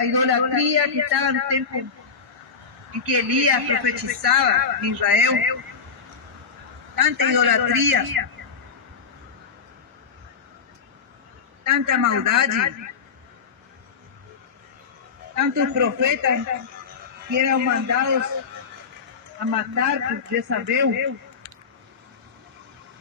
a idolatria que estava no tempo em que Elias profetizava em Israel. Tanta idolatria, tanta maldade, tantos profetas que eram mandados a matar por Jezabel,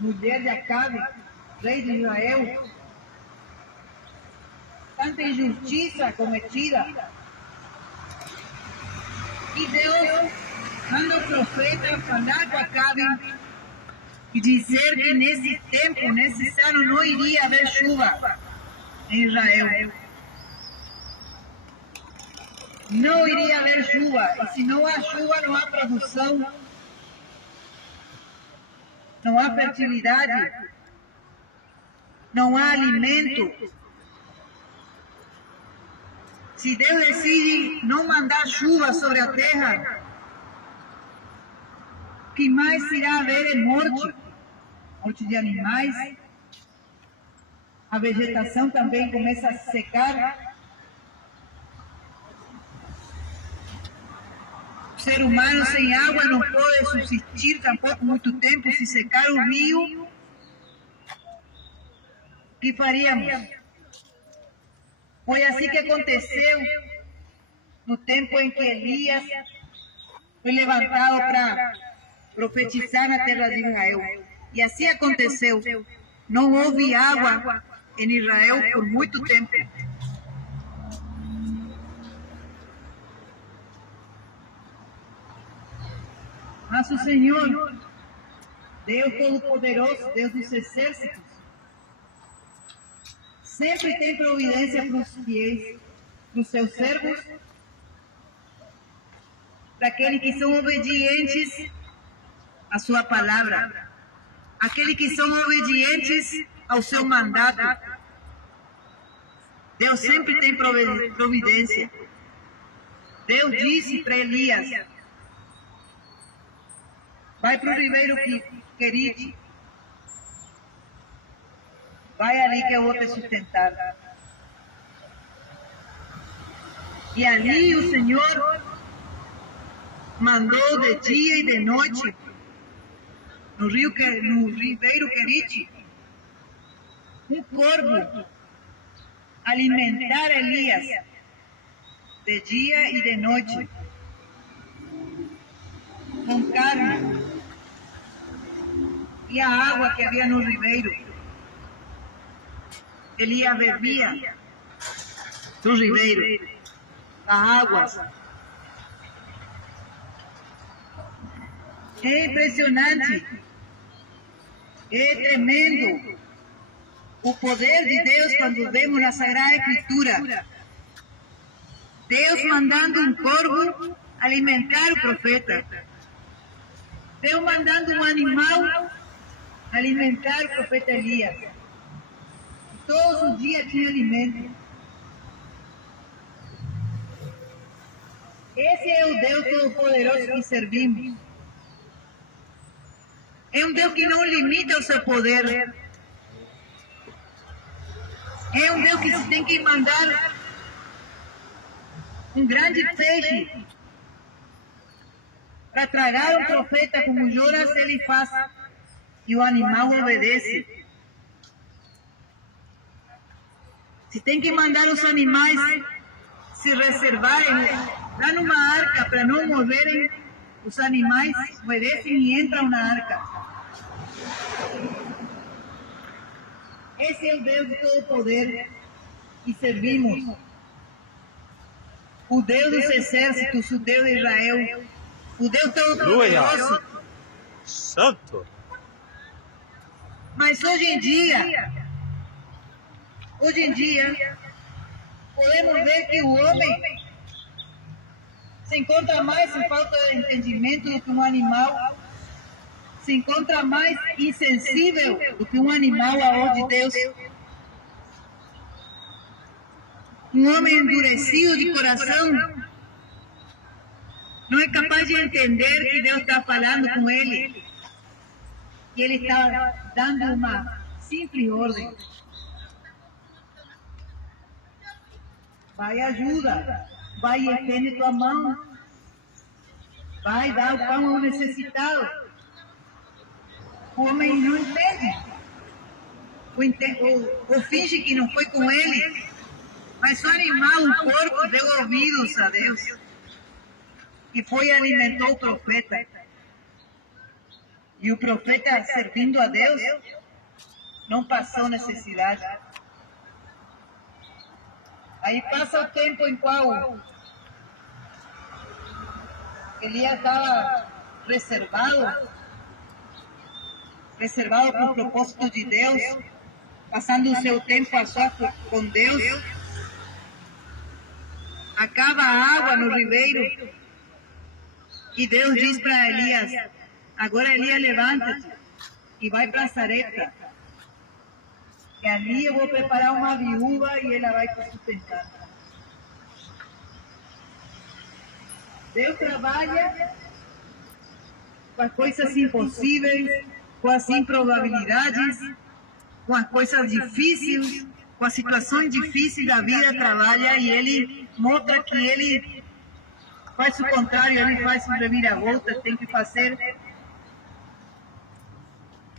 mulher de Acabe, rei de Israel. Tanta injustiça cometida. E Deus manda o profeta falar com Acabe e dizer que nesse tempo, nesse ano, não iria haver chuva em Israel. Não iria haver chuva. E se não há chuva, não há produção, não há fertilidade, não há alimento. Se Deus decide não mandar chuva sobre a terra, o que mais irá haver é morte. Morte de animais. A vegetação também começa a se secar. O ser humano sem água não pode subsistir tampouco muito tempo. Se secar o rio, o que faríamos? Foi assim que aconteceu no tempo em que Elias foi levantado para profetizar na terra de Israel. E assim aconteceu. Não houve água em Israel por muito tempo. Mas o Senhor, Deus Todo-Poderoso, Deus dos exércitos, sempre tem providência para os fiéis, para os seus servos, para aqueles que são obedientes à sua palavra, aqueles que são obedientes ao seu mandato. Deus sempre tem providência. Deus disse para Elias: vai para o ribeiro Querite, vai ali que eu vou te sustentar. E ali o Senhor mandou de dia e de noite, no ribeiro Querite, um corvo alimentar Elias de dia e de noite, com carne. E a água que havia no ribeiro, Elias bebia do ribeiro, das águas. É impressionante, é tremendo o poder de Deus quando vemos na Sagrada Escritura. Deus mandando um corvo alimentar o profeta. Deus mandando um animal alimentar o profeta Elias. E todos os dias tinha alimento. Esse é o Deus Todo-Poderoso que servimos. É um Deus que não limita o seu poder. É um Deus que se tem que mandar um grande peixe para tragar o profeta como Jonas, ele faz, e o animal obedece. Se tem que mandar os animais se reservarem lá numa arca para não morrerem, os animais obedecem e entram na arca. Esse é o Deus de todo poder que servimos. O Deus dos exércitos, o Deus de Israel, o Deus Todo-Poderoso. Santo! Mas hoje em dia, podemos ver que o homem se encontra mais em falta de entendimento do que um animal, se encontra mais insensível do que um animal à ordem de Deus. Um homem endurecido de coração não é capaz de entender que Deus está falando com ele, que ele está dando uma simples ordem. vai e ajuda, vai e estende tua mão, vai dar o pão ao necessitado. O homem não entende, ou finge que não foi com ele, mas o animal, um porco, deu ouvidos a Deus e foi e alimentou o profeta. E o profeta, servindo a Deus, não passou necessidade. Aí passa o tempo em qual Elias estava reservado para o propósito de Deus, passando o seu tempo a sós com Deus. Acaba a água no ribeiro e Deus diz para Elias: agora Elias, levanta-te e vai para Sarepta, que ali eu vou preparar uma viúva e ela vai te sustentar. Deus trabalha com as coisas impossíveis, com as improbabilidades, com as coisas difíceis, com as situações difíceis da vida, trabalha e Ele mostra que Ele faz o contrário, Ele faz o reviravolta, tem que fazer.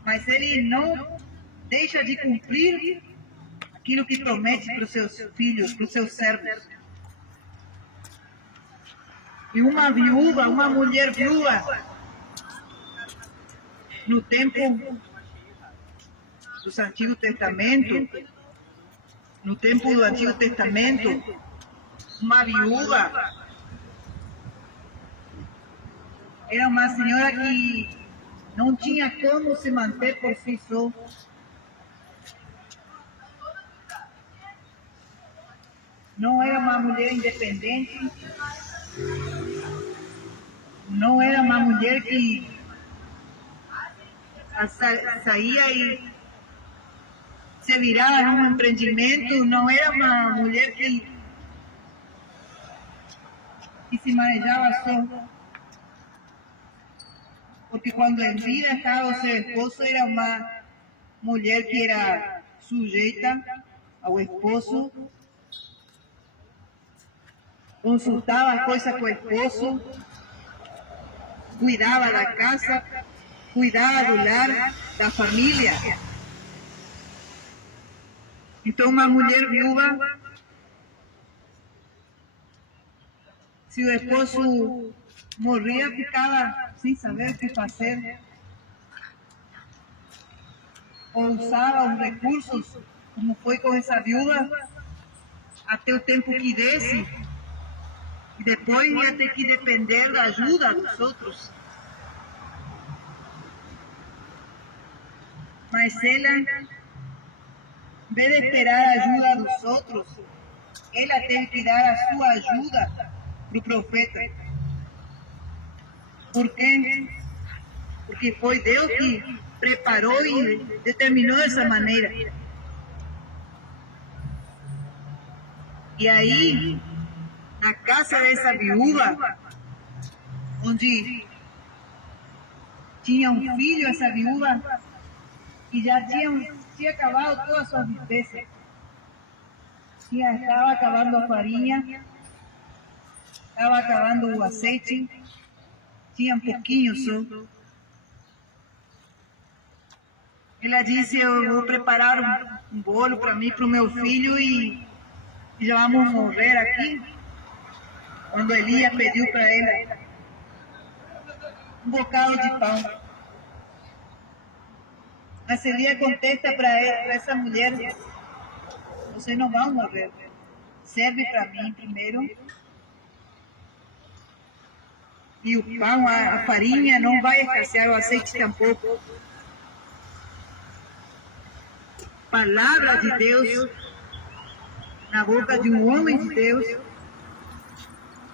Mas Ele não deixa de cumprir aquilo que promete para os seus filhos, para os seus servos. E uma viúva, uma mulher viúva, no tempo do Antigo Testamento, uma viúva era uma senhora que não tinha como se manter por si só. Não era uma mulher independente, não era uma mulher que saía e se virava num empreendimento, não era uma mulher que se manejava só. Porque quando em vida estava o seu esposo, era uma mulher que era sujeita ao esposo, consultava as coisas com o esposo, cuidava da casa, cuidava do lar, da família. Então, uma mulher viúva, se o esposo morria, ficava sem saber o que fazer. Ou usava os recursos, como foi com essa viúva, até o tempo que desse. E depois ia ter que depender da ajuda dos outros. Mas ela, em vez de esperar a ajuda dos outros, ela teve que dar a sua ajuda para o profeta. Por quê? Porque foi Deus que preparou e determinou dessa maneira. E aí, na casa dessa viúva, onde tinha um filho, essa viúva, que já tinha acabado todas as suas despesas. Estava acabando a farinha, estava acabando o azeite, tinha um pouquinho só. Ela disse: eu vou preparar um bolo para mim, para o meu filho, e já vamos morrer aqui. Quando Elias pediu para ela um bocado de pão. Mas Elias contesta para essa mulher: vocês não vão morrer. Serve para mim primeiro. E o pão, a farinha não vai escassear, o azeite tampouco. Palavra de Deus na boca de um homem de Deus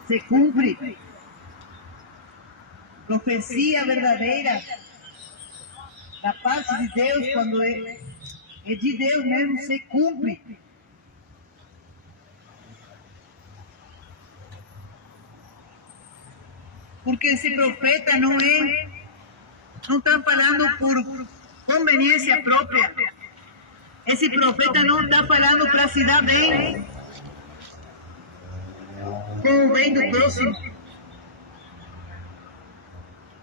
se cumpre. Profecia verdadeira da parte de Deus, quando é de Deus mesmo, se cumpre. Porque esse profeta não está falando por conveniência própria. Esse profeta não está falando para se dar bem. com o bem do próximo.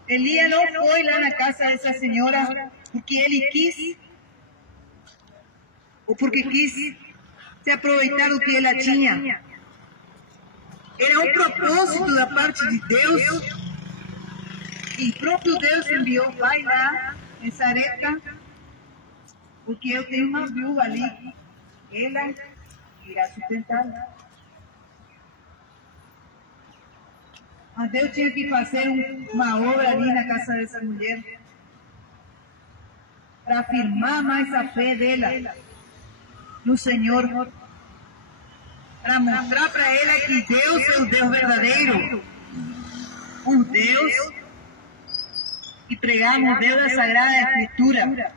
Elias não foi lá na casa dessa senhora porque ele quis, ou porque quis se aproveitar do que ela tinha. Era um propósito da parte de Deus, e o próprio Deus enviou: vai lá em Sarepta, porque eu tenho uma viúva ali, ela irá sustentá-la. Mas Deus tinha que fazer uma obra ali na casa dessa mulher, para afirmar mais a fé dela no Senhor, para mostrar para ela que Deus é o Deus verdadeiro, o Deus que pregamos, o Deus da Sagrada Escritura,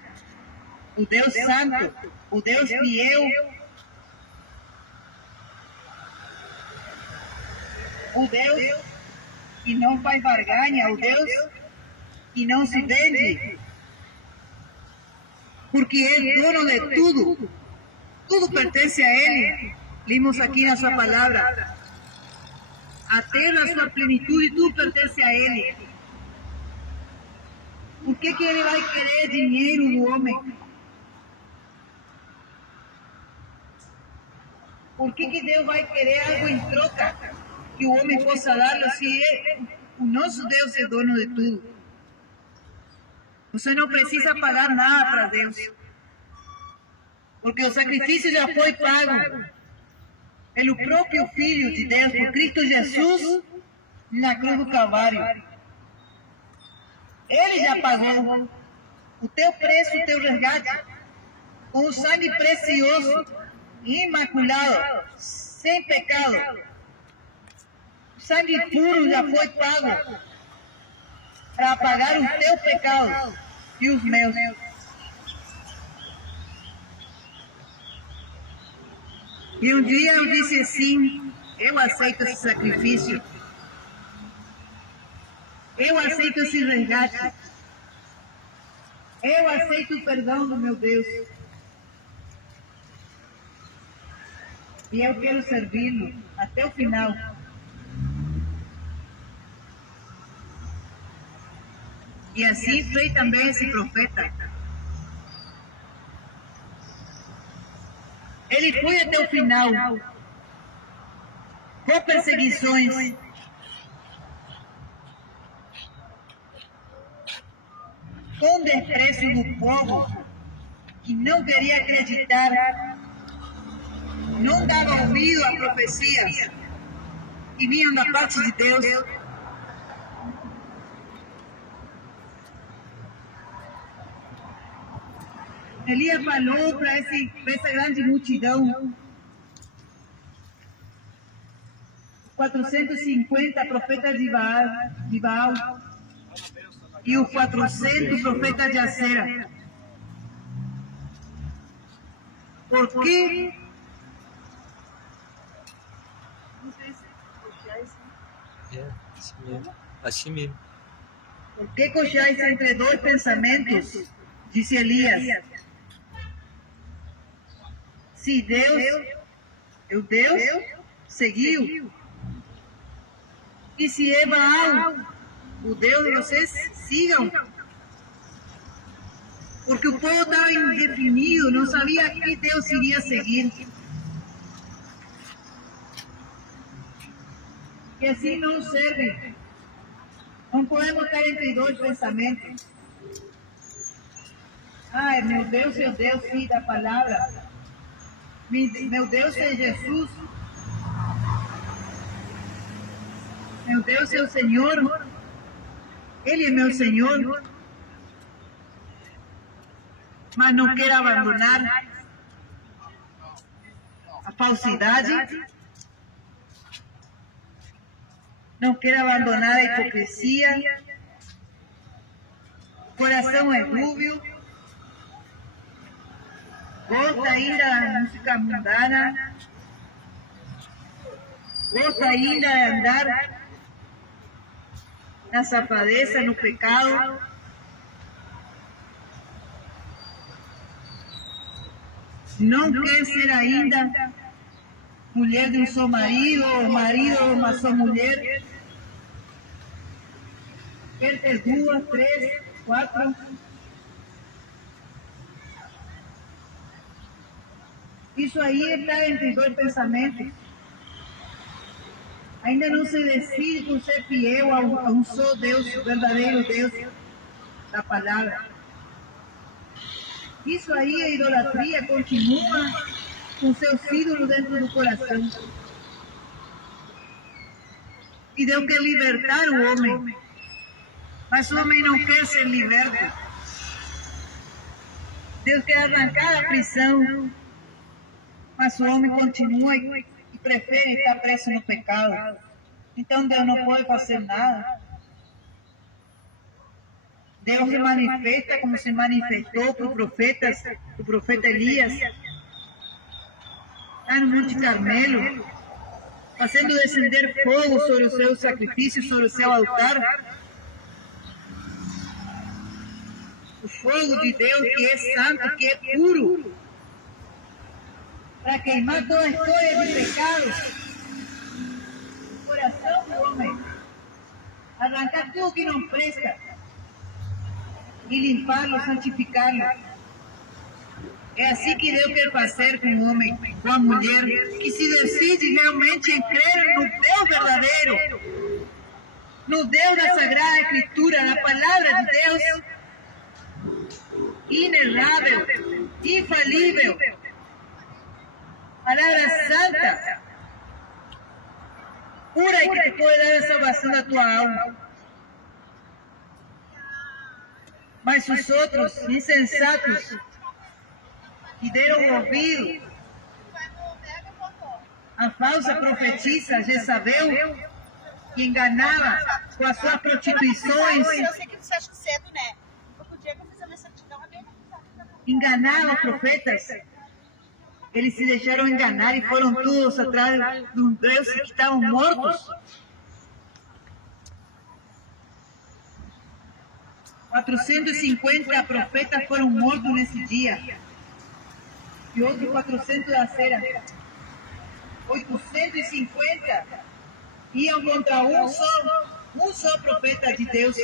o Deus Santo, o Deus fiel, o Deus que não faz barganha, o Deus que não se vende, porque é dono de tudo, tudo pertence a Ele. Limos aqui na sua palavra, a terra, a sua plenitude, tudo pertence a Ele. Por que Ele vai querer dinheiro do homem? Por que Deus vai querer algo em troca que o homem possa dar-lhe, se o nosso Deus é dono de tudo? Você não precisa pagar nada para Deus, porque o sacrifício já foi pago pelo próprio Filho de Deus, por Cristo Jesus, na cruz do Calvário. Ele já pagou o teu preço, o teu resgate, com o sangue precioso, imaculado, sem pecado. O sangue puro já foi pago para apagar o teu pecado e os meus. E um dia eu disse assim: eu aceito esse sacrifício, eu aceito esse resgate, eu aceito o perdão do meu Deus, e eu quero servi-lo até o final. E assim fez também esse profeta. Ele foi até o final, com perseguições, com desprezo do povo, que não queria acreditar, não dava ouvido a profecias que vinham da parte de Deus. Elias falou para essa grande multidão, 450 profetas de Baal e os 400 profetas de Acera. Por que? Assim mesmo. ¿Por qué cocheáis entre dois pensamentos? Disse Elias. Se Deus é o Deus, seguiu. E se é Baal, o Deus de vocês, sigam. Porque o povo estava indefinido, não sabia que Deus iria seguir. Que assim não serve. Não podemos estar entre dois pensamentos. Ai, meu Deus é o Deus, sim, da palavra. Meu Deus é Jesus. Meu Deus é o Senhor. Ele é meu Senhor. Mas não quero abandonar a falsidade. Não quero abandonar a hipocrisia. O coração é rúbio. Gosta ainda da música mundana. Gosta ainda de andar na safadeza, no pecado. Não quer ser ainda mulher de um só marido, ou marido de uma só mulher. Quer ter 2, 3, 4. Isso aí está entre dois pensamentos. Ainda não se decide por ser fiel a um só Deus, verdadeiro Deus da palavra. Isso aí, a idolatria continua com seus ídolos dentro do coração. E Deus quer libertar o homem, mas o homem não quer ser liberto. Deus quer arrancar a prisão, mas o homem continua e prefere estar preso no pecado. Então Deus não pode fazer nada. Deus se manifesta como se manifestou para o profeta Elias, lá no Monte Carmelo, fazendo descender fogo sobre os seus sacrifícios, sobre o seu altar. O fogo de Deus que é santo, que é puro, para queimar toda a história de pecados no coração do homem, arrancar tudo que não presta e limpá-lo, santificá-lo. É assim que Deus quer fazer com o homem, com a mulher, que se decide realmente em crer no Deus verdadeiro, no Deus da Sagrada Escritura, da Palavra de Deus, inerrável, infalível, palavra santa, pura e que te pode dar a salvação da tua alma. Mas os outros, insensatos, que deram ouvido à falsa profetisa Jezabel, que enganava com as suas prostituições, Eu sei que você acha cedo, né? Porque o dia que eu fiz a minha certidão, a minha enganava profetas. Eles se deixaram enganar e foram todos atrás de um Deus que estavam mortos. 450 profetas foram mortos nesse dia. E outros 400 da cera. 850 iam contra um só profeta de Deus.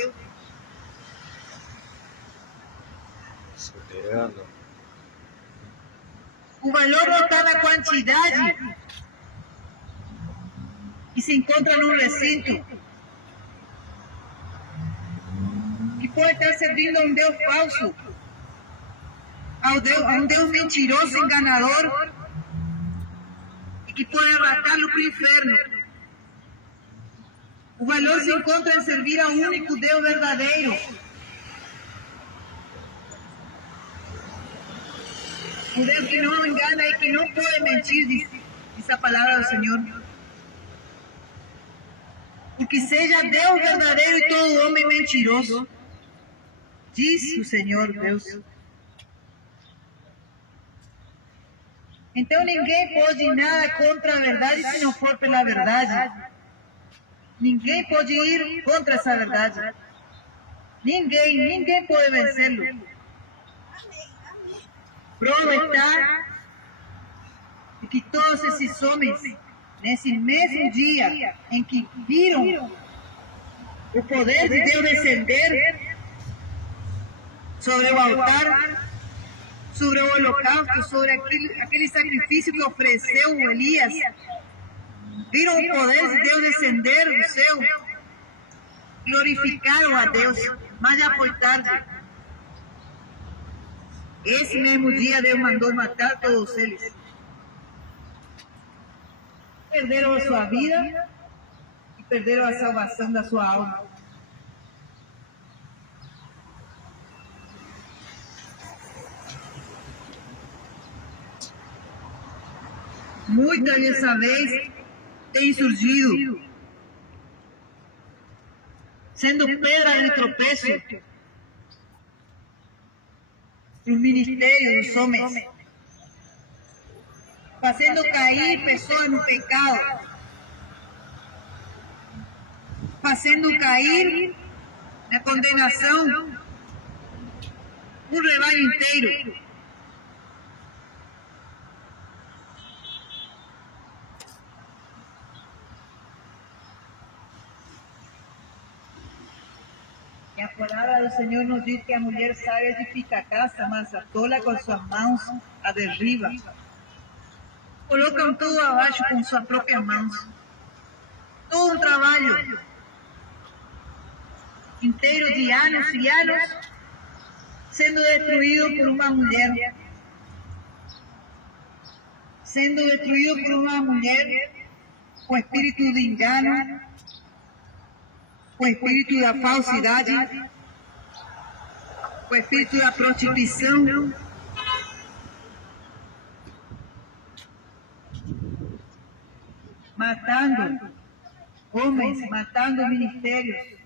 Soberano. O valor não está na quantidade que se encontra num recinto, que pode estar servindo a um Deus falso, a um Deus mentiroso, enganador, e que pode arrastá-lo para o inferno. O valor se encontra em servir ao único Deus verdadeiro. O Deus que não engana e que não pode mentir, diz a palavra do Senhor. Porque seja Deus verdadeiro e todo homem mentiroso, diz o Senhor Deus. Então ninguém pode ir nada contra a verdade se não for pela verdade. Ninguém pode ir contra essa verdade. Ninguém pode vencê-lo. Prova está de que todos esses homens, nesse mesmo dia em que viram o poder de Deus descender sobre o altar, sobre o holocausto, sobre aquele sacrifício que ofereceu Elias, viram o poder de Deus descender do céu, glorificaram a Deus, mas já foi tarde. Esse mesmo dia Deus mandou matar todos eles. Perderam a sua vida e perderam a salvação da sua alma. Muitas dessa vez têm surgido, sendo pedra de tropeço no ministério dos homens, fazendo cair pessoas no pecado, fazendo cair na condenação um rebanho inteiro. palavra do Senhor nos diz que a mulher sábia edifica a casa, mas a tola com suas mãos a derriba. Colocam tudo abaixo com suas próprias mãos. Todo um trabalho inteiro de anos e anos sendo destruído por uma mulher. Sendo destruído por uma mulher com espírito de engano, com espírito da falsidade, com espírito da prostituição. Matando homens, matando ministérios.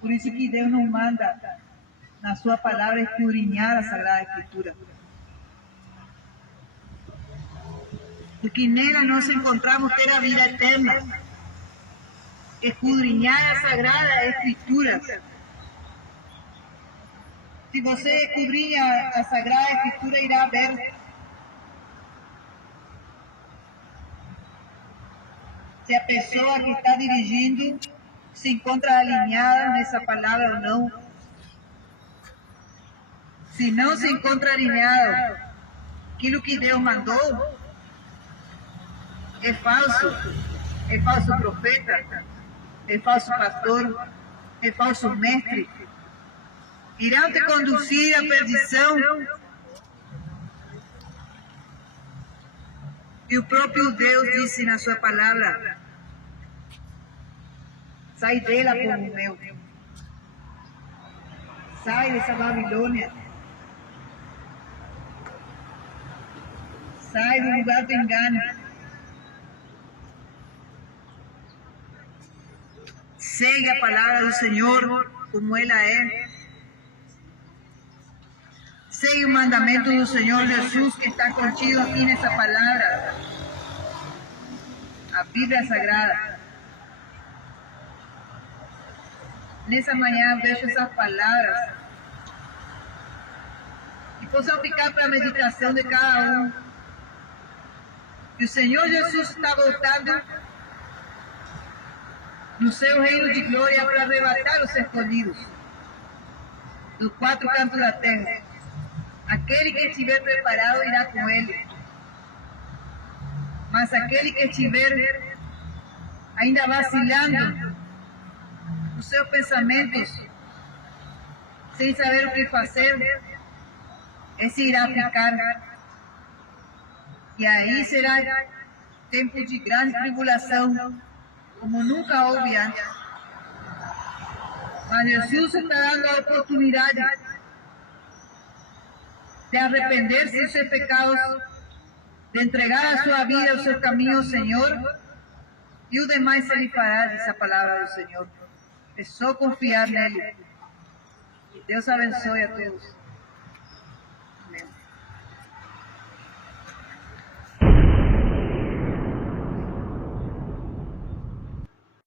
Por isso que Deus nos manda, na sua palavra, escudriñar a Sagrada Escritura. Porque nela nós encontramos ter a vida eterna. Escudriñar a Sagrada Escritura. Se você escudriña a Sagrada Escritura, irá ver se a pessoa que está dirigindo se encontra alinhada nessa palavra ou não. Se não se encontra alinhado, aquilo que Deus mandou é falso profeta, é falso pastor, é falso mestre. Irão te conduzir à perdição. E o próprio Deus disse na sua palavra: sai dela, povo meu. Sai dessa Babilônia. Sai do lugar do engano. Segue a palavra do Senhor como ela é. Segue o mandamento do Senhor Jesus que está contido aqui nessa palavra. A Bíblia Sagrada. Nessa manhã vejo essas palavras e possam ficar para a meditação de cada um. E o Senhor Jesus está voltando no seu reino de glória para arrebatar os escolhidos dos quatro cantos da terra. Aquele que estiver preparado irá com ele. Mas aquele que estiver ainda vacilando os seus pensamentos, sem saber o que fazer, esse irá ficar. E aí será tempo de grande tribulação, como nunca houve antes. Mas Jesus está dando a oportunidade de arrepender-se dos seus pecados, de entregar a sua vida, o seu caminho ao Senhor, e o demais Ele fará, diz a palavra do Senhor. É só confiar nele. Deus abençoe a todos.